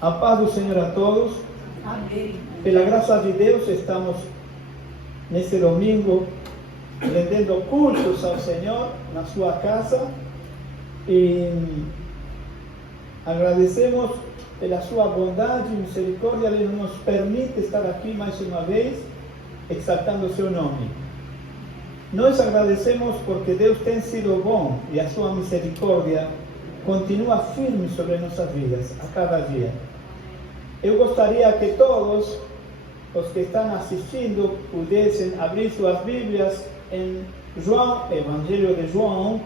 A paz do Senhor a todos. Amém. Pela graça de Deus, estamos nesse domingo rendendo cultos ao Senhor na sua casa e agradecemos pela sua bondade e misericórdia. Ele nos permite estar aqui mais uma vez exaltando o seu nome. Nós agradecemos porque Deus tem sido bom e a sua misericórdia continua firme sobre nossas vidas a cada dia. Eu gostaria que todos os que estão assistindo pudessem abrir suas Bíblias em João, Evangelho de João,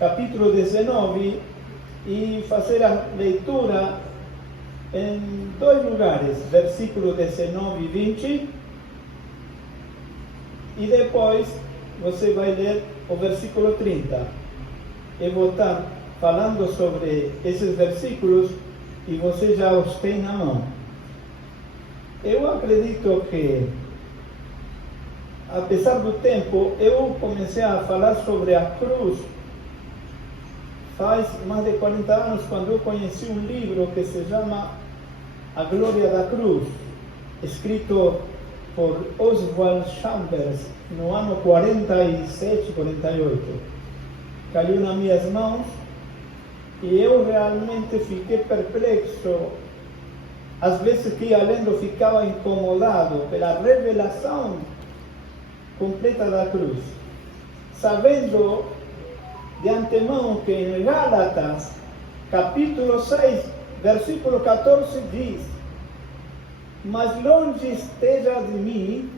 capítulo 19, e fazer a leitura em dois lugares, versículo 19 e 20, e depois você vai ler o versículo 30. Eu vou estar falando sobre esses versículos e você já os tem na mão. Eu acredito que, apesar do tempo, eu comecei a falar sobre a cruz faz mais de 40 anos, quando eu conheci um livro que se chama A Glória da Cruz, escrito por Oswald Chambers no ano 47, 48. Caiu nas minhas mãos e eu realmente fiquei perplexo. Às vezes que ia lendo ficava incomodado pela revelação completa da cruz, sabendo de antemão que em Gálatas, capítulo 6, versículo 14 diz: mas longe esteja de mim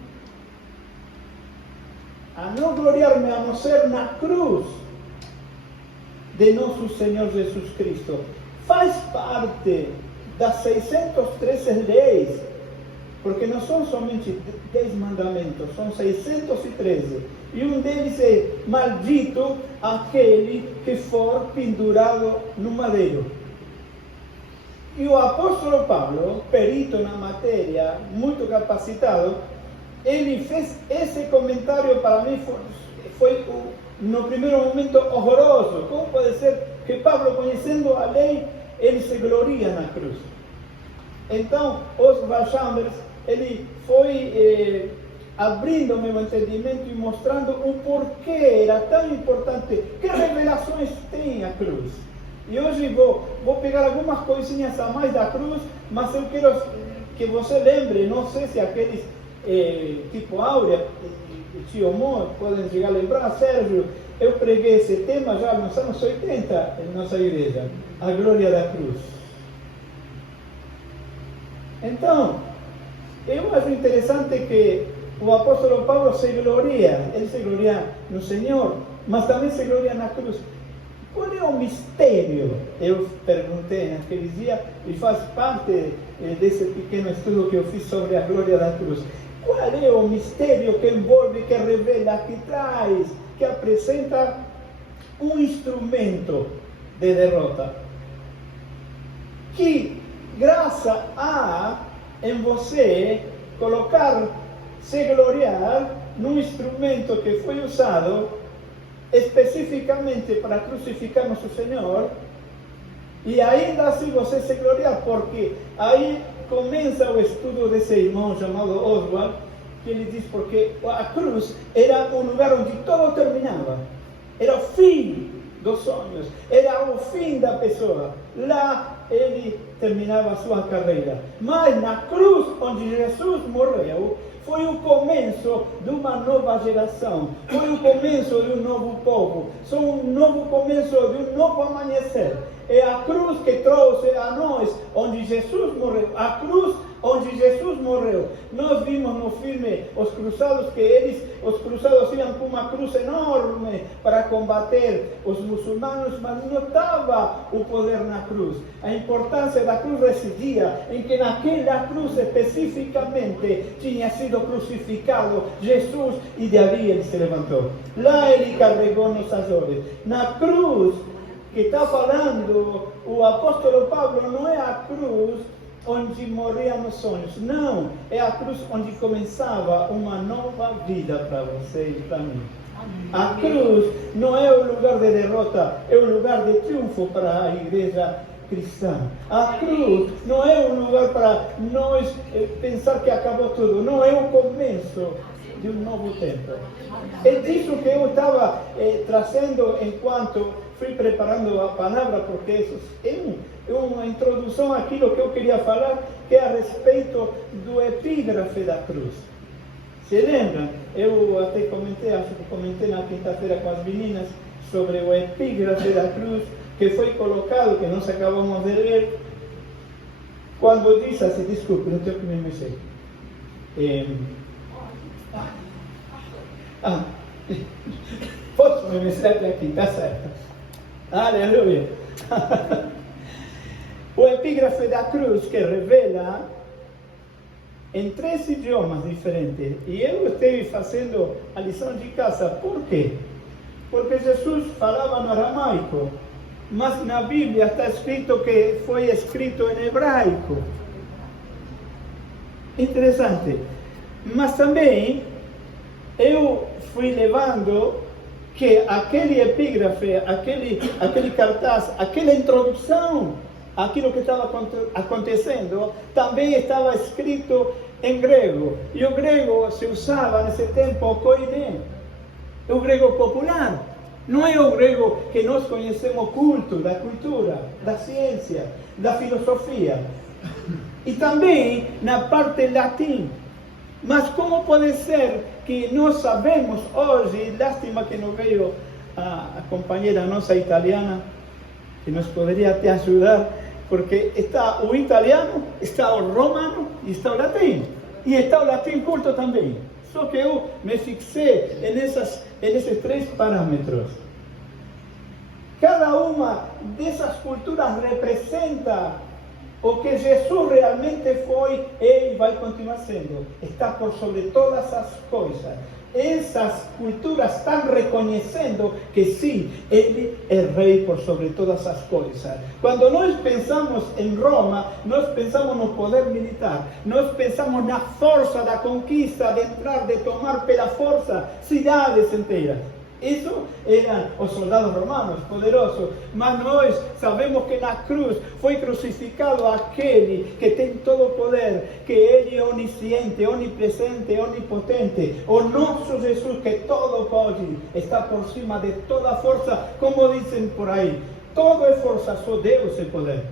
a não gloriar-me a não ser na cruz de nosso Senhor Jesus Cristo. Faz parte das 613 leis, porque não são somente 10 mandamentos, são 613. E um deles é: maldito aquele que for pendurado no madeiro. E o apóstolo Paulo, perito na matéria, muito capacitado, ele fez esse comentário. Para mim foi no primeiro momento horroroso. Como pode ser que Paulo, conhecendo a lei, ele se gloria na cruz? Então, Oswald Chambers, ele foi abrindo meu entendimento e mostrando o porquê era tão importante, que revelações tem a cruz. E hoje vou pegar algumas coisinhas a mais da cruz, mas eu quero que você lembre, não sei se aqueles tipo Áurea, Tio Mo, podem chegar a lembrar, Sérgio, eu preguei esse tema já nos anos 80 em nossa igreja, a glória da cruz. Então, eu acho interessante que o apóstolo Paulo se gloria, ele se gloria no Senhor, mas também se gloria na cruz. Qual é o mistério? Eu perguntei naquele dia, e faz parte desse pequeno estudo que eu fiz sobre a glória da cruz. Qual é o mistério que envolve, que revela, que traz, que apresenta um instrumento de derrota? Que graça há em você se gloriar num instrumento que foi usado especificamente para crucificar nosso Senhor, e ainda assim você se gloriar, porque aí começa o estudo desse irmão chamado Oswald, que ele diz porque a cruz era o lugar onde tudo terminava, era o fim dos sonhos, era o fim da pessoa. Lá ele terminava a sua carreira, mas na cruz onde Jesus morreu, foi o começo de uma nova geração, foi o começo de um novo povo, foi um novo começo de um novo amanhecer. É a cruz que trouxe a nós onde Jesus morreu, a cruz onde Jesus morreu. Nós vimos no filme Os Cruzados que os cruzados iam com uma cruz enorme para combater os muçulmanos, mas não estava o poder na cruz. A importância da cruz residia em que naquela cruz especificamente tinha sido crucificado Jesus, e de ali ele se levantou. Lá ele carregou nossas dores. Na cruz que está falando o apóstolo Paulo, não é a cruz onde morriam os sonhos, não, é a cruz onde começava uma nova vida para você e para mim. A cruz não é o lugar de derrota, é o lugar de triunfo para a igreja cristã. A cruz não é um lugar para nós pensar que acabou tudo, não, é o começo de um novo tempo. É disso que eu estava trazendo enquanto fui preparando a palavra, porque isso é uma introdução àquilo que eu queria falar, que é a respeito do epígrafe da cruz. Se lembram? Eu até comentei, acho que comentei na quinta-feira com as meninas, sobre o epígrafe da cruz, que foi colocado, que nós acabamos de ler, quando diz assim, desculpe, não tenho que me mexer. Posso me mexer até aqui, está certo. Aleluia. O epígrafe da cruz, que revela em 3 idiomas diferentes. E eu estive fazendo a lição de casa. Por quê? Porque Jesus falava no aramaico, mas na Bíblia está escrito que foi escrito em hebraico. Interessante. Mas também eu fui levando que aquele epígrafe, aquele cartaz, aquela introdução àquilo que estava acontecendo, também estava escrito em grego. E o grego se usava nesse tempo o koiné, o grego popular. Não é o grego que nós conhecemos culto, da cultura, da ciência, da filosofia. E também na parte latim. Mas como pode ser que nós sabemos hoje, lástima que não veio a companheira nossa italiana, que nos poderia te ajudar, porque está o italiano, está o romano e está o latim. E está o latim culto também. Só que eu me fixei nesses 3 parâmetros. Cada uma dessas culturas representa o que Jesus realmente foi e vai continuar sendo. Está por sobre todas as coisas. Essas culturas estão reconhecendo que sim, Ele é rei por sobre todas as coisas. Quando nós pensamos em Roma, nós pensamos no poder militar, nós pensamos na força da conquista, de entrar, de tomar pela força cidades inteiras. Isso eram os soldados romanos, poderosos, mas nós sabemos que na cruz foi crucificado aquele que tem todo o poder, que Ele é onisciente, onipresente, onipotente, o nosso Jesus que todo pode, está por cima de toda força, como dizem por aí, todo é força, só Deus é poder.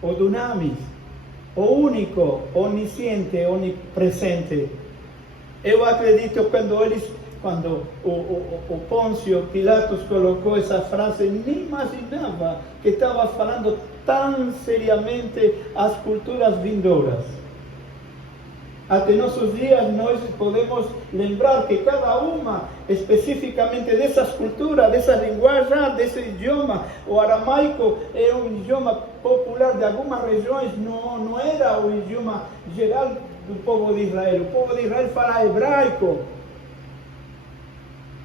O dunamis, o único, onisciente, onipresente. Eu acredito quando o Pôncio Pilatos colocou essa frase, nem imaginava que estava falando tão seriamente as culturas vindouras. Até nossos dias nós podemos lembrar que cada uma especificamente dessas culturas, dessa linguagem, desse idioma, o aramaico é um idioma popular de algumas regiões, não era o idioma geral do povo de Israel. O povo de Israel fala hebraico.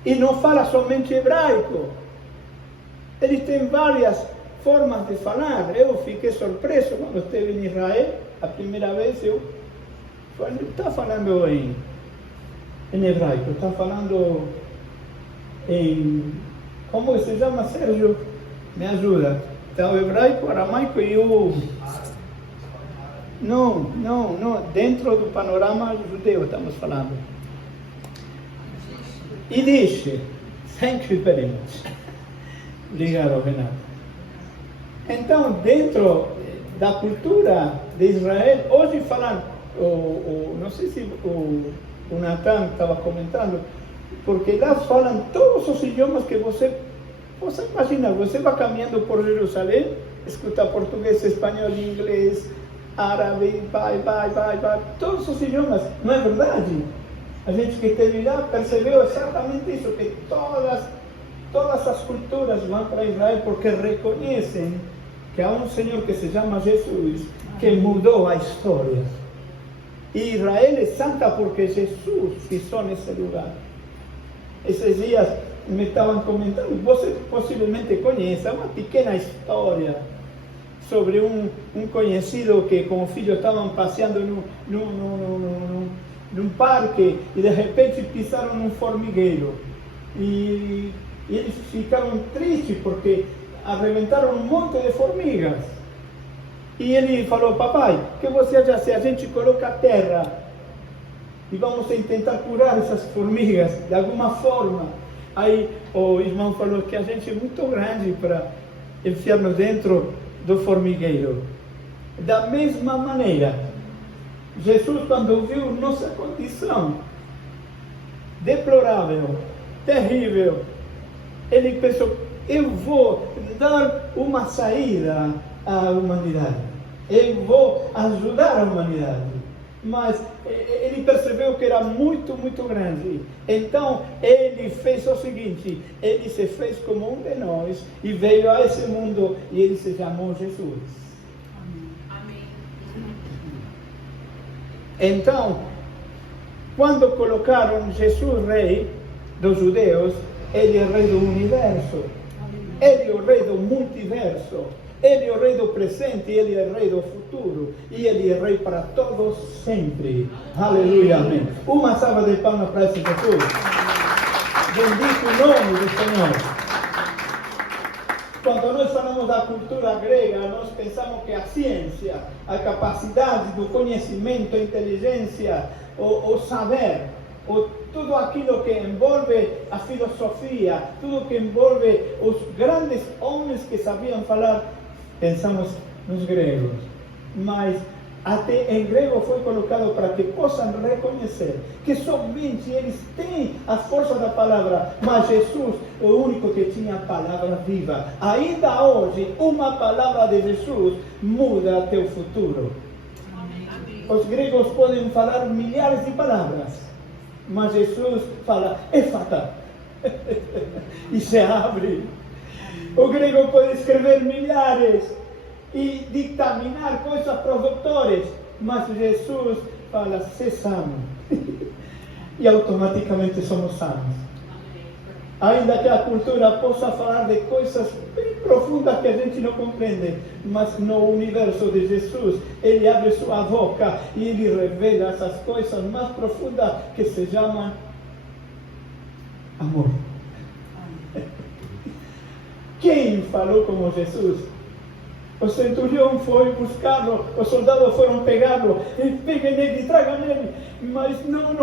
E não fala somente hebraico. Eles têm várias formas de falar. Eu fiquei surpreso quando esteve em Israel. A primeira vez eu falei, não está falando em hebraico, está falando em... Como se chama, Sérgio? Me ajuda. Está o hebraico, o aramaico e o... Não. Dentro do panorama judeu estamos falando. E disse, thank you very much. Obrigado, Renato. Então, dentro da cultura de Israel, hoje falam, não sei se o Natan estava comentando, porque lá falam todos os idiomas que você imagina. Você vai caminhando por Jerusalém, escuta português, espanhol, inglês, árabe, vai, todos os idiomas. Não é verdade? A gente que esteve lá percebeu exatamente isso, que todas as culturas vão para Israel porque reconhecem que há um Senhor que se chama Jesus, que mudou a história. E Israel é santa porque Jesus pisou nesse lugar. Esses dias me estavam comentando, você possivelmente conhece uma pequena história sobre um conhecido que com o filho estavam passeando num parque e de repente pisaram num formigueiro. E eles ficaram tristes porque arrebentaram um monte de formigas. E ele falou: papai, o que você acha se a gente coloca terra e vamos tentar curar essas formigas de alguma forma? Aí o irmão falou que a gente é muito grande para enfiar-nos dentro do formigueiro. Da mesma maneira, Jesus, quando viu nossa condição deplorável, terrível, ele pensou: eu vou dar uma saída à humanidade, eu vou ajudar a humanidade. Mas ele percebeu que era muito, muito grande. Então ele fez o seguinte: ele se fez como um de nós e veio a esse mundo, e ele se chamou Jesus. Amém. Então, quando colocaram Jesus rei dos judeus, ele é rei do universo, ele é o rei do multiverso, ele é o rei do presente, ele é rei do futuro, e ele é rei para todos sempre. Aleluia, amém. Uma salva de palmas para esse Jesus. Bendito o nome do Senhor. Quando nós falamos da cultura grega, nós pensamos que a ciência, a capacidade do conhecimento, a inteligência, o saber, tudo aquilo que envolve a filosofia, tudo que envolve os grandes homens que sabiam falar, pensamos nos gregos. Mas até em grego foi colocado para que possam reconhecer que somente eles têm a força da palavra, mas Jesus é o único que tinha a palavra viva. Ainda hoje, uma palavra de Jesus muda teu futuro. Os gregos podem falar milhares de palavras, mas Jesus fala éfata e se abre. O grego pode escrever milhares e dictaminar coisas para os doutores, mas Jesus fala se sano e automaticamente somos sanos. Ainda que a cultura possa falar de coisas bem profundas que a gente não compreende, mas no universo de Jesus, ele abre sua boca e ele revela essas coisas mais profundas que se chamam amor. Quem falou como Jesus? O centurião foi buscá-lo, os soldados foram pegá-lo, peguem ele, tragam ele, mas não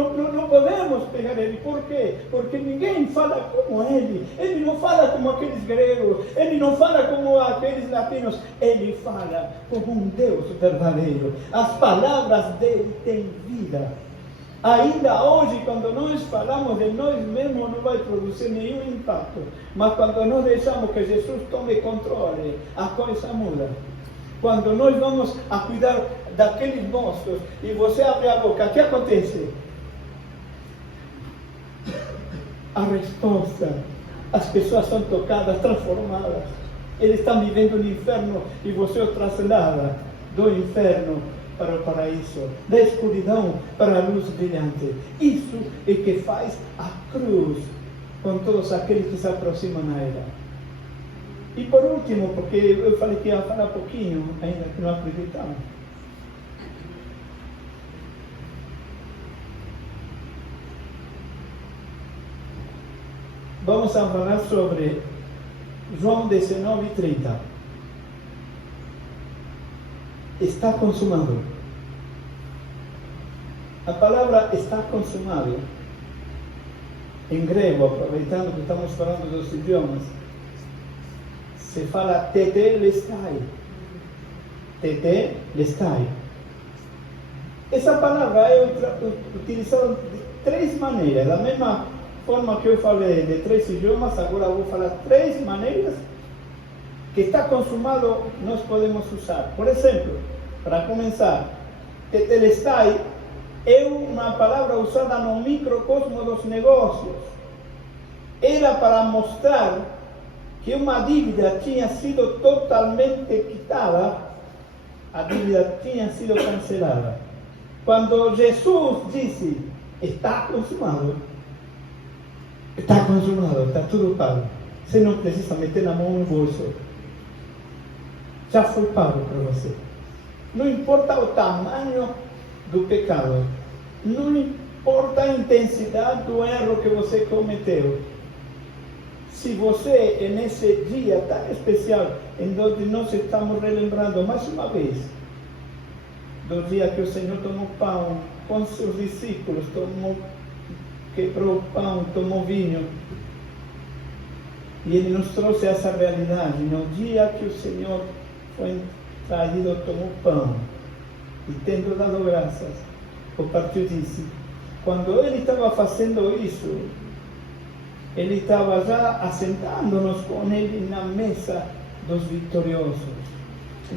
podemos pegar ele. Por quê? Porque ninguém fala como ele não fala como aqueles gregos, ele não fala como aqueles latinos, ele fala como um Deus verdadeiro. As palavras dele têm vida. Ainda hoje, quando nós falamos de nós mesmos, não vai produzir nenhum impacto. Mas quando nós deixamos que Jesus tome controle, a coisa muda. Quando nós vamos a cuidar daqueles monstros e você abre a boca, o que acontece? A resposta. As pessoas são tocadas, transformadas. Eles estão vivendo no inferno e você o traslada do inferno para o paraíso, da escuridão para a luz brilhante. Isso é que faz a cruz com todos aqueles que se aproximam a ela. E por último, porque eu falei que ia falar pouquinho, ainda que não acreditamos. Vamos a falar sobre João 19:30. Está consumado. A palavra está consumado, em grego, aproveitando que estamos falando dos idiomas, se fala tetelestai. Tetelestai. Essa palavra é utilizada de três maneiras. Da mesma forma que eu falei de três idiomas, agora eu vou falar três maneiras que está consumado, nós podemos usar. Por exemplo, para começar, tetelestai é uma palavra usada no microcosmo dos negócios. Era para mostrar que uma dívida tinha sido totalmente quitada, a dívida tinha sido cancelada. Quando Jesus disse, está consumado, está tudo pago. Você não precisa meter na mão no bolso. Já foi pago para você. Não importa o tamanho do pecado, não importa a intensidade do erro que você cometeu, Se você, nesse dia tão especial, em onde nós estamos relembrando mais uma vez, do dia que o Senhor tomou pão com seus discípulos, quebrou o pão, tomou vinho, e Ele nos trouxe essa realidade. No dia que o Senhor foi traído, tomou pão, e tendo dado graças, o partiu e disse. Quando Ele estava fazendo isso, Ele estava já assentando-nos com Ele na mesa dos vitoriosos.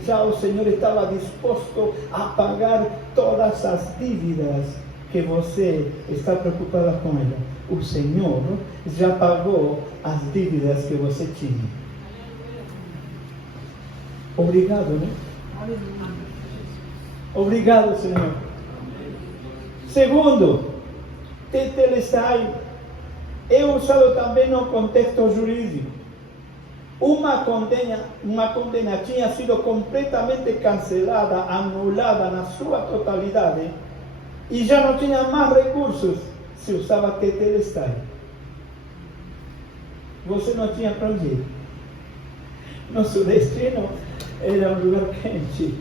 Já o Senhor estava disposto a pagar todas as dívidas que você está preocupada com ela. O Senhor já pagou as dívidas que você tinha. Obrigado, né? Obrigado, Senhor. Segundo, tetelestai é usado também no contexto jurídico. Uma condena tinha sido completamente cancelada, anulada na sua totalidade, e já não tinha mais recursos, se usava tetelestai. Você não tinha para onde ir. Nosso destino era um lugar quente,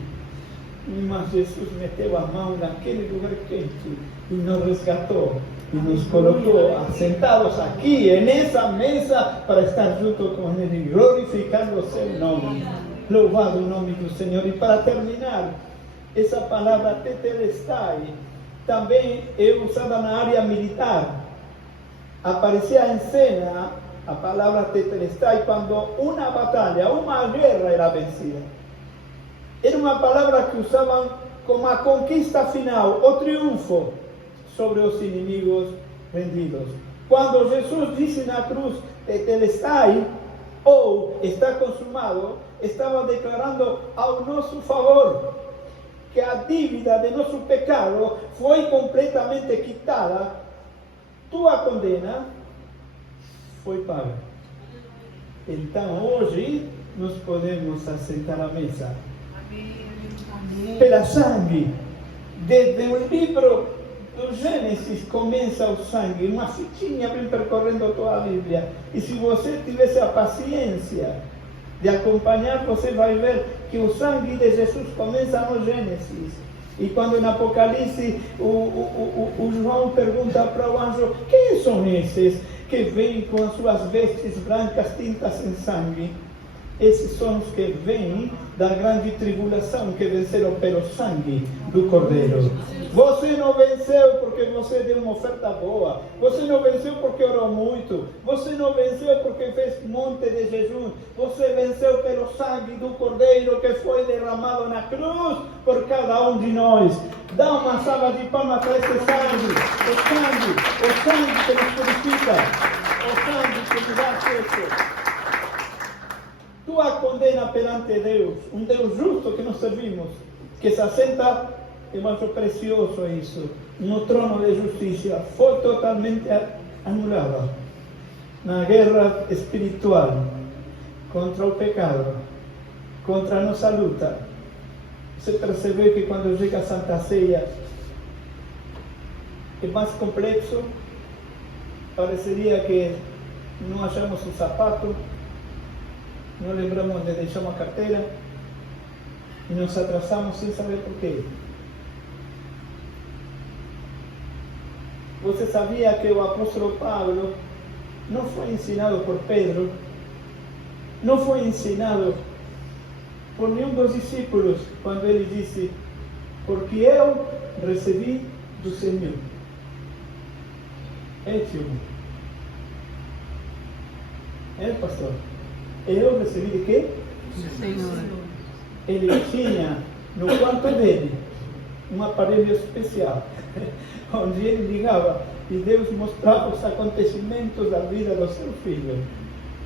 mas Jesus meteu a mão naquele lugar quente e nos resgatou e nos colocou assentados aqui, nessa mesa, para estar junto com Ele, glorificando o seu nome. Louvado o nome do Senhor. E para terminar, essa palavra tetelestai também é usada na área militar. Aparecia em cena a palavra tetelestai quando uma batalha, uma guerra era vencida. Era uma palavra que usavam como a conquista final, o triunfo sobre os inimigos rendidos. Quando Jesus disse na cruz, tetelestai, ou está consumado, estava declarando ao nosso favor que a dívida de nosso pecado foi completamente quitada, tua condena foi paga. Então hoje nós podemos assentar à mesa. Amém. Pela sangue. Desde o livro do Gênesis começa o sangue, uma fitinha vem percorrendo toda a Bíblia. E se você tivesse a paciência de acompanhar, você vai ver que o sangue de Jesus começa no Gênesis. E quando no Apocalipse o João pergunta para o anjo, quem são esses que vêm com as suas vestes brancas tintas em sangue? Esses são os que vêm da grande tribulação, que venceram pelo sangue do Cordeiro. Você não venceu porque você deu uma oferta boa. Você não venceu porque orou muito. Você não venceu porque fez um monte de jejum. Você venceu pelo sangue do Cordeiro que foi derramado na cruz por cada um de nós. Dá uma salva de palmas para esse sangue. O sangue que nos purifica. O sangue que nos dá acesso. Tua condena perante Deus, um Deus justo que nós servimos, que se assenta, eu acho precioso isso, no trono de justiça, foi totalmente anulada na guerra espiritual contra o pecado, contra a nossa luta. Você percebeu que quando chega a Santa Ceia é mais complexo? Pareceria que não achamos o sapato, não lembramos onde deixamos a carteira e nos atrasamos sem saber por quê. Você sabia que o apóstolo Paulo não foi ensinado por Pedro, não foi ensinado por nenhum dos discípulos quando ele disse, porque eu recebi do Senhor. Tio. Pastor? Eu recebi de quê? Do Senhor. Ele tinha no quarto dele um aparelho especial, onde ele ligava e Deus mostrava os acontecimentos da vida do seu filho.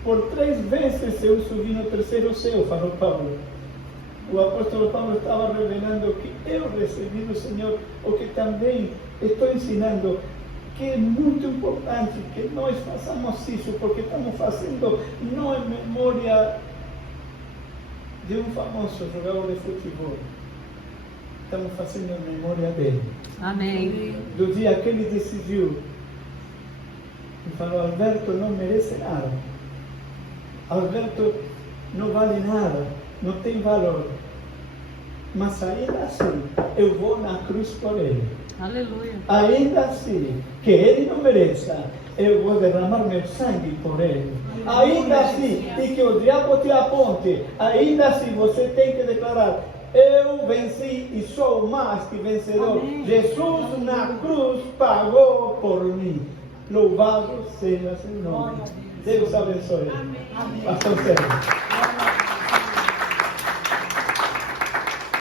Por 3 vezes eu subi no terceiro céu, falou Paulo. O apóstolo Paulo estava revelando que eu recebi do Senhor, o que também estou ensinando, que é muito importante que nós façamos isso, porque estamos fazendo não em memória de um famoso jogador de futebol, estamos fazendo em memória dele. Amém. Do dia que ele decidiu e falou, Alberto não merece nada, Alberto não vale nada, não tem valor. Mas ainda assim, eu vou na cruz por ele. Aleluia. Ainda assim, que ele não mereça, eu vou derramar meu sangue por ele. Ainda assim, e que o diabo te aponte, ainda assim você tem que declarar: eu venci e sou mais que vencedor. Amém. Jesus na cruz pagou por mim. Louvado seja seu nome. Deus abençoe. Amém. Pastor Sérgio.